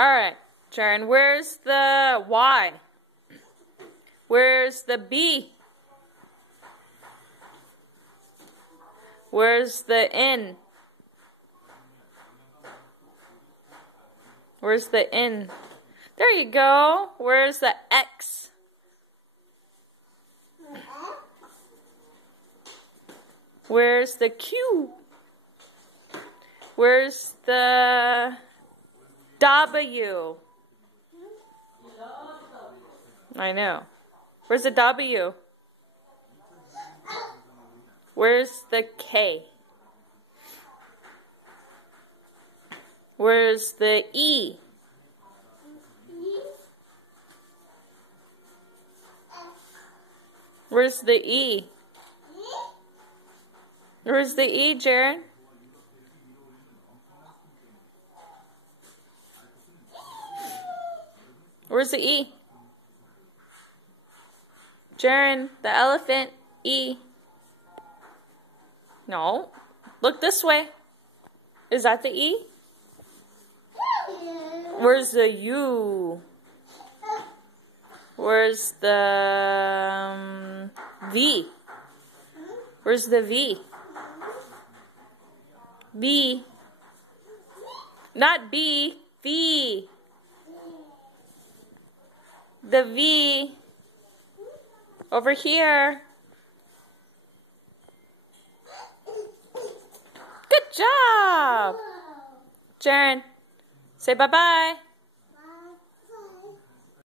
Alright, Jaren, where's the Y? Where's the B? Where's the N? Where's the N? There you go. Where's the X? Where's the Q? Where's the W? I know. Where's the W? Where's the K? Where's the E? Where's the E? Where's the E, Jaren? Where's the E? Jaren, the elephant, E. No. Look this way. Is that the E? Where's the U? Where's the V? Where's the V? B. Not B. V. The V. Over here. Good job. Jaren, say bye-bye.